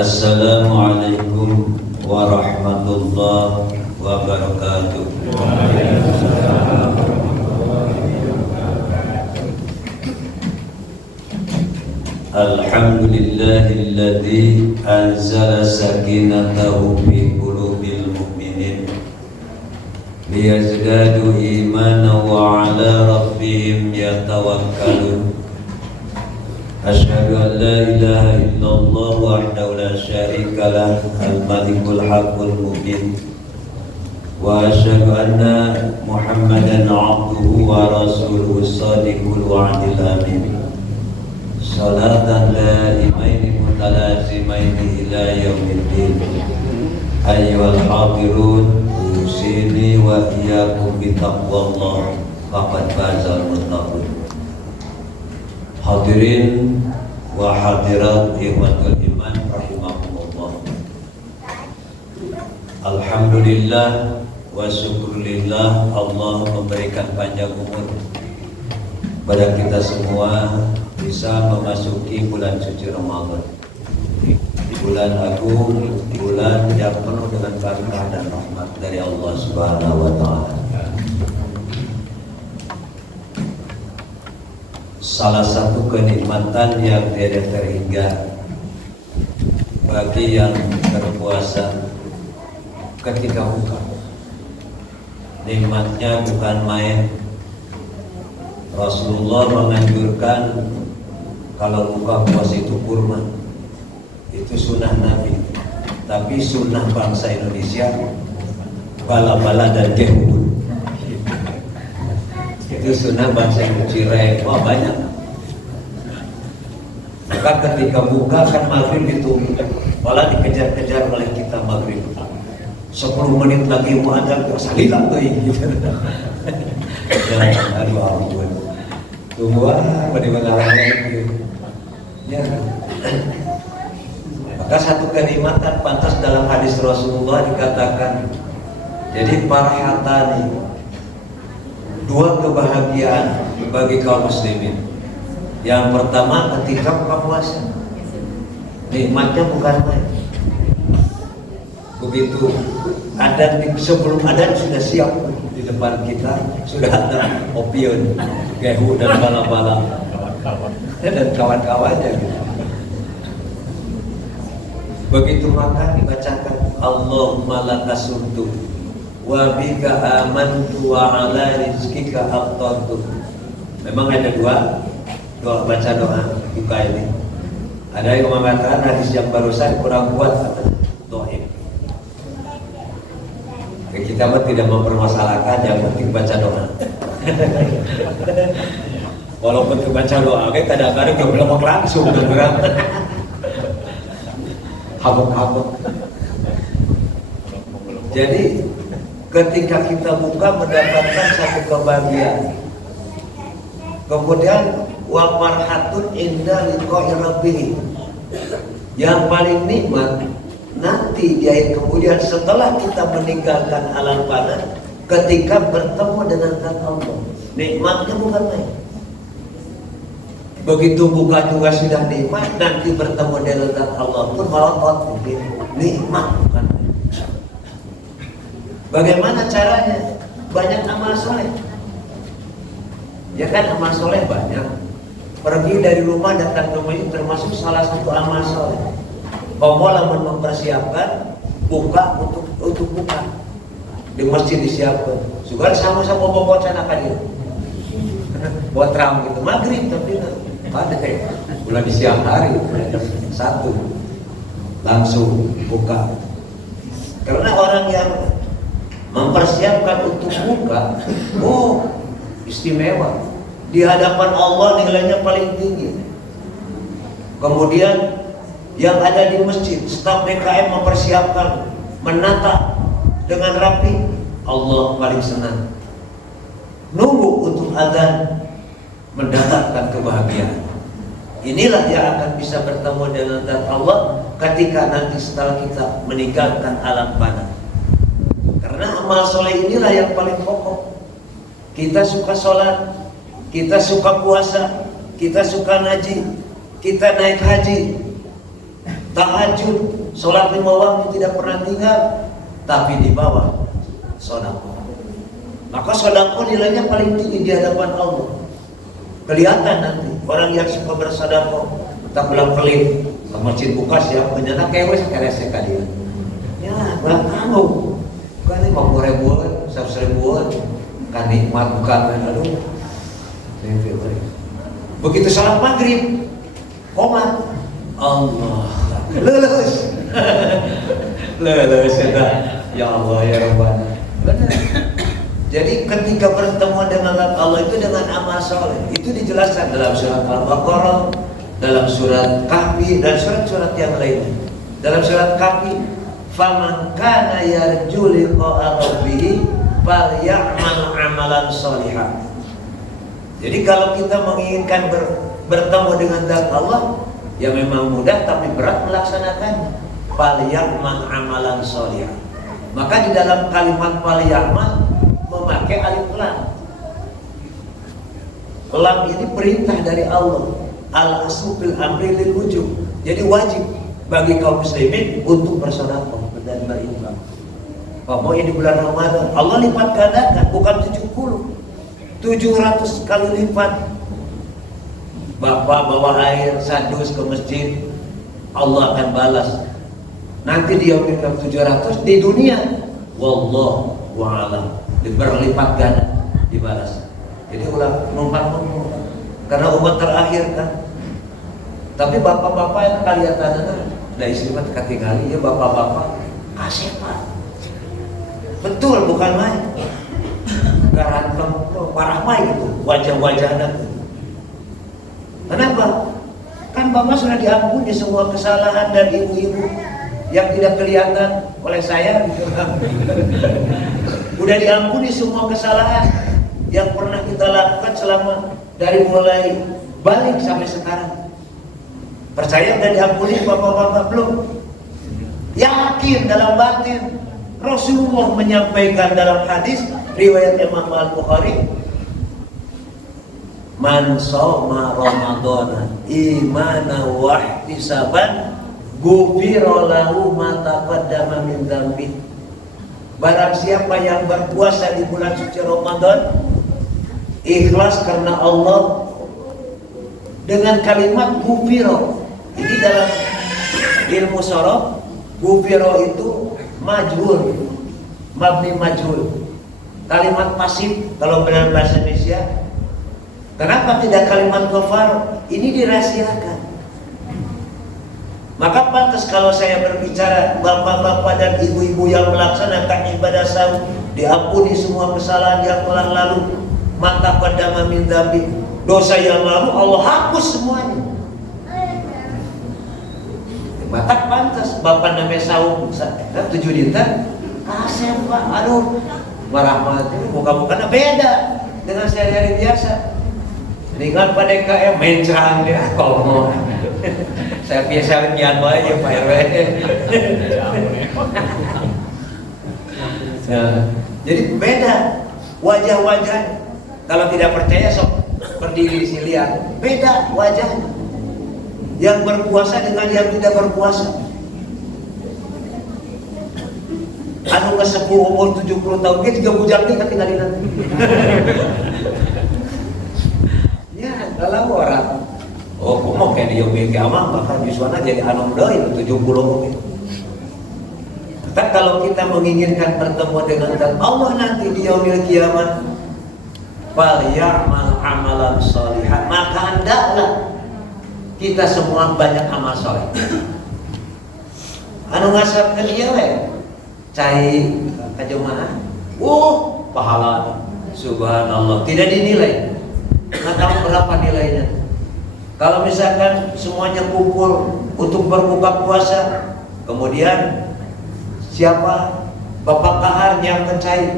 Assalamualaikum warahmatullahi wabarakatuh. Alhamdulillahilladzi anzala sakinatahu fi qulubil mu'minin liyazdadu imanan wa ala rabbihim yatawakkalun. Asyhadu an la ilaha illallah wahdahu la syarika lah al-malikul haqqul mubin wa asyhadu anna Muhammadan abduhu wa rasuluhu shadiqul wa'dil amin. Salatan daimaini mutalazimaini ila yaumiddin. Ayyuhal hadirun usini wa iyyakum bi taqwallah faqad fazal muttaqun. Hadirin wa hadirat ikhwatul iman rahimakumullah. Alhamdulillah wa syukurillah, Allah memberikan panjang umur pada kita semua bisa memasuki bulan suci Ramadan, bulan agung, bulan yang penuh dengan barakah dan rahmat dari Allah Subhanahu wa taala. Salah satu kenikmatan yang tiada terhingga bagi yang berpuasa ketika buka. Nikmatnya bukan main. Rasulullah menganjurkan kalau buka puasa itu kurma. Itu sunnah Nabi. Tapi sunnah bangsa Indonesia bala-bala dan kehubun. Itu sunnah bangsa Indonesia. Wah banyak. Maka ketika buka kan maghrib itu malah dikejar-kejar oleh kita maghrib. 10 menit lagi mau ada salila tuh gitu. Aduh ampun. Tunggu pada mengalami itu. Ya. Maka satu kenikmatan pantas dalam hadis Rasulullah dikatakan. Jadi farhatani, dua kebahagiaan bagi kaum muslimin. Yang pertama ketika buka puasa, nikmatnya bukan main. Begitu adan, sebelum adan sudah siap di depan kita, sudah ada opion, gehu dan bala-bala dan kawan-kawannya gitu. Begitu makan dibacakan Allahumma lakasuntu wa bika amantu wa ala rizkika aftartu. Memang ada doa baca doa buka ini. Ada yang mengatakan hadis yang barusan kurang kuat, kata doib. Kita tidak mempermasalahkan, yang penting baca doa. Walaupun baca doa, kadang-kadang kita belum langsung kan. Habuk-habuk. Jadi ketika kita buka mendapatkan satu kebahagiaan. Kemudian wa farhatun inda liqa'i rabbih. Yang paling nikmat nanti di kemudian setelah kita meninggalkan alam fana, ketika bertemu dengan zat Allah, nikmatnya bukan main. Begitu buka juga sudah nikmat, nanti bertemu dengan zat Allah pun melontot mungkin nikmat bukan main. Bagaimana caranya? Banyak amal soleh. Ya kan, amal soleh banyak. Pergi dari rumah datang ke masjid termasuk salah satu amal soleh. Kamu mempersiapkan buka untuk buka di masjid disiapkan. Juga sama-sama bawa canakan itu. Buat terang gitu maghrib tapi pada bulan di siang hari satu langsung buka. Karena orang yang mempersiapkan untuk buka, istimewa. Di hadapan Allah nilainya paling tinggi. Kemudian yang ada di masjid, staf BKM mempersiapkan, menata dengan rapi, Allah paling senang. Nunggu untuk azan, mendapatkan kebahagiaan. Inilah yang akan bisa bertemu dengan zat Allah ketika nanti setelah kita meninggalkan alam fana. Karena amal soleh inilah yang paling pokok. Kita suka sholat, kita suka puasa, kita suka ngaji, kita naik haji. tahajud, sholat 5 waktu tidak pernah tinggal, tapi di bawah sedekah. Maka sedekah nilainya paling tinggi di hadapan Allah. Kelihatan nanti orang yang suka bersedekah tak pulang pelit ke masjid buka siapa nyana kewe sekerese ka dia. Ya, ulah tahu. Kan 50.000, 100.000 kan nikmat bukan aduh. Begitu salat maghrib, komat Allah, lulus, lulus ya Allah ya Rabbana. Benar. Jadi ketika bertemu dengan Allah itu dengan amal soleh, itu dijelaskan dalam surat Al-Baqarah, dalam surat Kahfi dan surat-surat yang lainnya. Dalam surat Kahfi, faman kana yarju liqa'a rabbih falyamal amalan sholihan. Jadi kalau kita menginginkan bertemu dengan zat Allah, ya memang mudah tapi berat melaksanakannya. Falyamal amalan sholihan. Maka di dalam kalimat falyamal memakai alif lam. Lam ini perintah dari Allah. Al-aslu fil amri lil wujub. Jadi wajib bagi kaum muslimin untuk bersedekah dan berinfak. Mau di bulan Ramadan, Allah lipat gandakan, bukan 700 kali lipat. Bapak bawa air sadus ke masjid, Allah akan balas. Nanti dia minta 700 di dunia, wallahu a'lam, berlipat ganda dibalas. Jadi ulah numpang karena umat terakhir kan. Tapi bapak-bapak yang kalian tanya dari istri mah ketinggali ya bapak-bapak kasih Pak. Betul bukan main. Garantem parah main gitu, wajah-wajahnya. Kenapa? Kan bapak sudah diampuni semua kesalahan dan ibu-ibu yang tidak kelihatan oleh saya gitu. Udah diampuni semua kesalahan yang pernah kita lakukan selama dari mulai balik sampai sekarang. Percaya udah diampuni bapak-bapak belum? Yakin dalam batin. Rasulullah menyampaikan dalam hadis riwayat Imam Al-Bukhari, man shoma ramadhana imanan wa ihtisaban ghufira lahu ma taqaddama min dzambi. Barang siapa yang berpuasa di bulan suci Ramadan ikhlas karena Allah dengan kalimat ghufira. Ini dalam ilmu sharaf ghufira itu majhul, mabni majhul, kalimat pasif kalau dalam bahasa Indonesia. Kenapa tidak kalimat ghafar? Ini dirahasiakan. Maka pantas kalau saya berbicara bapak-bapak dan ibu-ibu yang melaksanakan ibadah saum diampuni semua kesalahan yang telah lalu, mata pada min dzambi, dosa yang lalu Allah hapus semuanya. Maka pantas bapak namanya saum 7 dinten kasih Pak, aduh warahmatullahi muka-mukanya beda dengan sehari-hari biasa. Ini kan pada KM mencang dia kalau saya biasa kian aja Pak RW. Nah, jadi beda wajah-wajah. Kalau tidak percaya sok berdiri di sini lihat, beda wajahnya. Yang berpuasa dengan yang tidak berpuasa. Anu kesepuh umur 70 tahun dia 3 bujang nih ketinggalan nanti. Ya, kalau orang oh, mau kayak dia bikin amang bahkan Yuswana jadi anu deui 70 mungkin. Tapi kalau kita menginginkan bertemu dengan Allah nanti di yaumil kiamat, fal ya'mal amalan sholihan, maka hendaklah kita semua banyak amal soleh. Anu ngasapkeun ieu we cai ka jemaah. Pahala subhanallah tidak dinilai. Nggak tahu berapa nilainya. Kalau misalkan semuanya kumpul untuk berbuka puasa, kemudian siapa bapak kahar yang mencai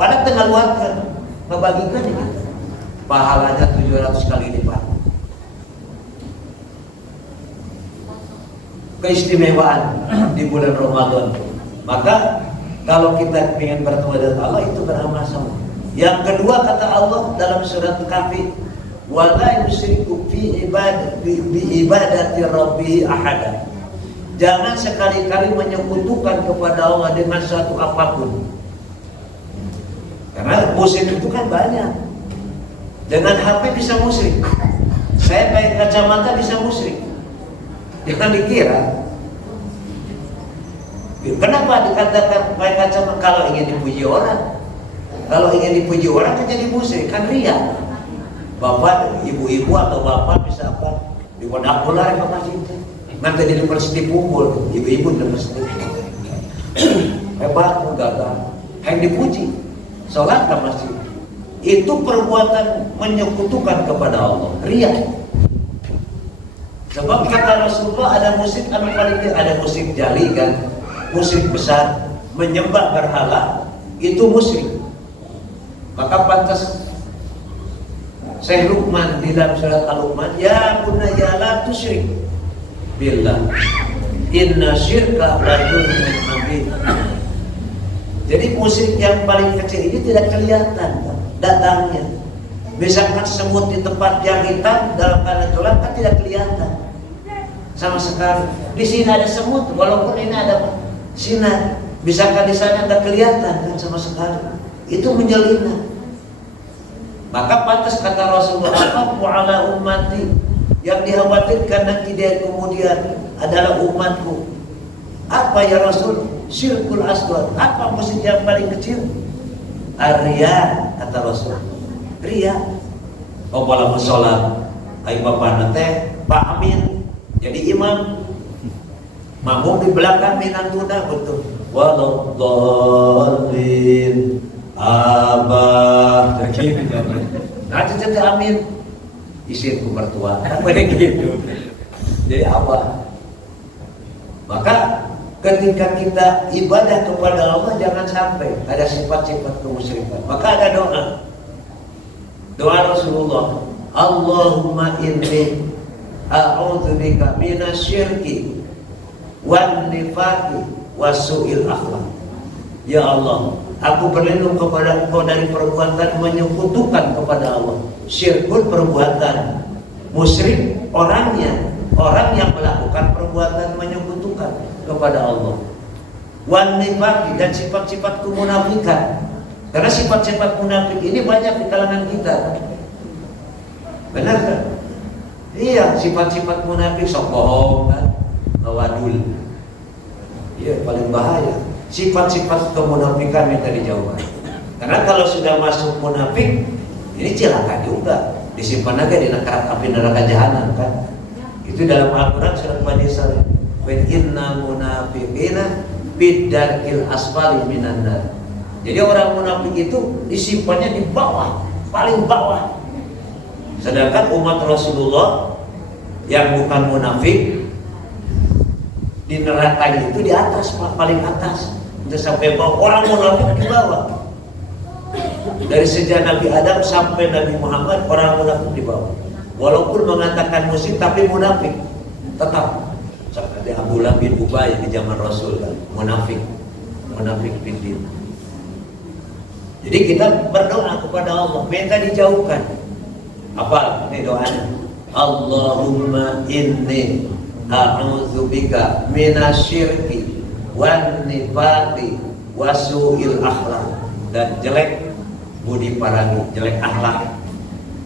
pada tengah luarkan membagikan ini, pahalanya 700 kali lipat. Keistimewaan di bulan Ramadan. Maka kalau kita ingin bertemu dengan Allah itu beramal soleh. Yang kedua kata Allah dalam surat Kahfi, wala yusyriku fi ibadati rabbih ahada. Jangan sekali-kali menyekutukan kepada Allah dengan suatu apapun. Karena musyrik itu kan banyak. Dengan HP bisa musyrik. Saya pakai kacamata bisa musyrik. Jangan dikira. Kenapa dikatakan pakai kacamata? Kalau ingin dipuji orang. Kalau ingin dipuji orang kan jadi musyrik, kan ria. Bapak, ibu-ibu atau bapak bisa apa? Di wadah bola ke masjid. Nanti di universitas kumpul, ibu-ibu di universitas. Hebat, gagal. Yang dipuji, sholat ke masjid. Itu perbuatan menyekutukan kepada Allah, ria. Sebab kata Rasulullah ada musyrik ada musyrik jali kan, musyrik besar, menyembah berhala, itu musyrik. Maka pantas Syekh Luqman di dalam surat Al-Luqman, ya bunayya la tusyrik billah inna syirka la dzulmun adzim. Jadi musyrik yang paling kecil ini tidak kelihatan datangnya. Misalkan semut di tempat yang hitam dalam keadaan gelap kan tidak kelihatan sama sekali. Di sini ada semut walaupun ini ada sinar. Misalkan di sana tidak kelihatan kan sama sekali. Itu menyelinap. Maka pantas kata Rasulullah, apa ala ummati, yang dikhawatirkan nanti dia kemudian adalah umatku. Apa ya Rasul? Syirkul asghar. Apa musyrik yang paling kecil? Ar-riya, kata Rasul. Riya. Oh bola musola, ayo bapak nate, Pak Amin jadi imam, makmum di belakang minantuna betul. Waladhdallin. Abah, nanti amin, isirku mertua, apa gitu. Jadi abah. Maka ketika kita ibadah kepada Allah jangan sampai ada sifat-sifat kemusyrikan. Maka ada doa Rasulullah, Allahumma inni a'udzubika minasyirki wan nifaqi wasu'il akhlaq. Ya Allah, aku berlindung kepada Engkau dari perbuatan menyekutukan kepada Allah. Syirkun perbuatan, musyrik orangnya, orang yang melakukan perbuatan menyekutukan kepada Allah. Wan nifaqi, dan sifat-sifat kemunafikan. Karena sifat-sifat munafik ini banyak di kalangan kita. Benar kan? Iya, sifat-sifat munafik sok bohong kan, wadul. Iya, paling bahaya. Sifat-sifat kemunafikan minta dijauhkan. Karena kalau sudah masuk munafik, ini celaka juga. Disimpan aja di api neraka jahanam kan. Itu dalam Al-Quran surat Bani Israil. Wa innal munafiqina fid darkil asfali minan nar. Jadi orang munafik itu disimpannya di bawah, paling bawah. Sedangkan umat Rasulullah yang bukan munafik di neraka itu di atas, paling atas. Untuk sampai bawah, orang munafik di bawah. Dari sejak Nabi Adam sampai Nabi Muhammad, orang munafik di bawah. Walaupun mengatakan musyrik tapi munafik tetap. Seperti Abdullah bin Ubay di zaman Rasul kan, munafik bidin. Jadi kita berdoa kepada Allah, minta dijauhkan. Apa ini doanya? Allahumma inni a'udzubika minasyirki wan nifaqi wasu'il akhlaq, dan jelek budi parani, jelek akhlak.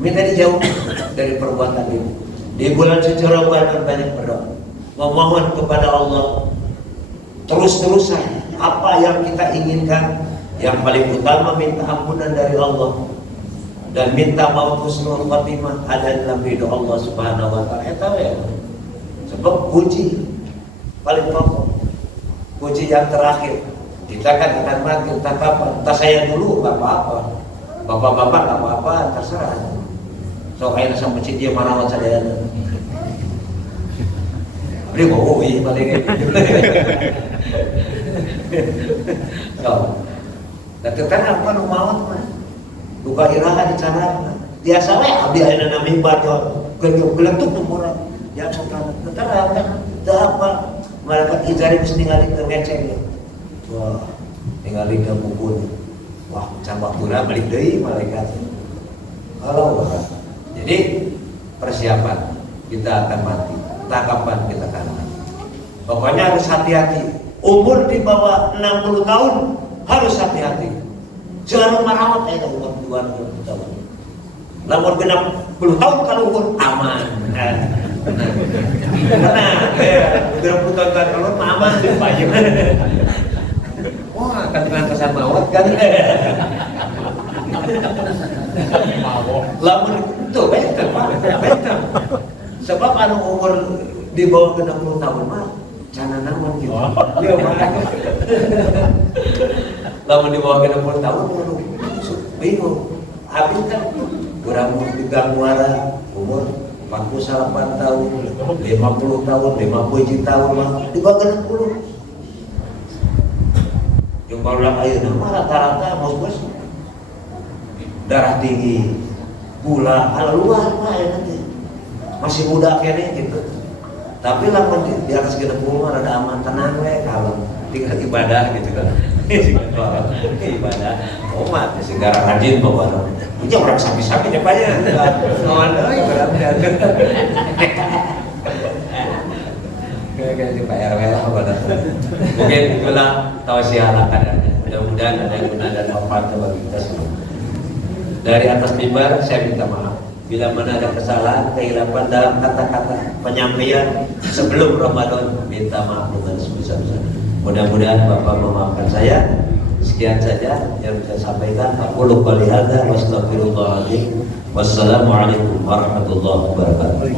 Minta dijauh dari perbuatan ini. Di bulan suci Ramadan banyak berdoa, memohon kepada Allah terus-terusan apa yang kita inginkan. Yang paling utama minta ampunan dari Allah dan minta maut husnul khatimah ada dalam ridho Allah Subhanahu wa taala. Eta ya. Sebab kunci paling pokok, kunci yang terakhir. Kita kan akan mati entah kapan. Entah saya dulu enggak apa-apa. Bapak-bapak enggak apa-apa, terserah. So kayaknya sampai masjid dia marawat sadayana. Beli mau balik gitu. So, dan apa nu maot mah? Buka iraha di cara biasa we abdi ayeuna mimbar yo geletuk nu murah. Ya bukan tetara kan teu apa malaikat ijari geus ningali teu ngeceng. Wah, ningali ke buku. Wah, cambak pura balik deui malaikat. Kalau jadi persiapan kita akan mati. Entah kapan kita akan mati. Pokoknya harus hati-hati. Umur di bawah 60 tahun harus hati-hati. Jangan merawat umur 20 tahun. Lamun genap 10 tahun kalau umur aman. Nah, genap 10 tahun kalau aman dibayar. Wah, kan dengan pesan mawat kan. Lamun itu betul Pak, betul. Sebab anu umur di bawah 60 tahun mah jangan namun gitu. Iya Pak. Lamun di bawah 60 tahun bingung. Habis kan kurang digang muara umur 48 tahun, 50 tahun, 50 tahun mah di bawah 60. Yang baru lah ayeuna mah rata-rata bos darah tinggi, gula, luar mah ya nanti masih muda kene gitu. Tapi lamun di atas 60 ada aman tenang we kalau tinggal ibadah gitu kan. Ibadah umat segala rajin bawa. Punya orang sapi-sapi depannya. Kawan euy berarti ada. Kayak di Pak RW lah pada. Mungkin itulah tausiah kadarnya. Mudah-mudahan ada yang guna dan manfaat bagi kita semua. Dari atas mimbar saya minta maaf bila mana ada kesalahan, kehilapan dalam kata-kata penyampaian sebelum Ramadan, minta maaf dengan sebesar-besarnya. Mudah-mudahan Bapak memaafkan saya. Sekian saja yang saya sampaikan. Aku lupa lihat dan wassalamualaikum warahmatullahi wabarakatuh.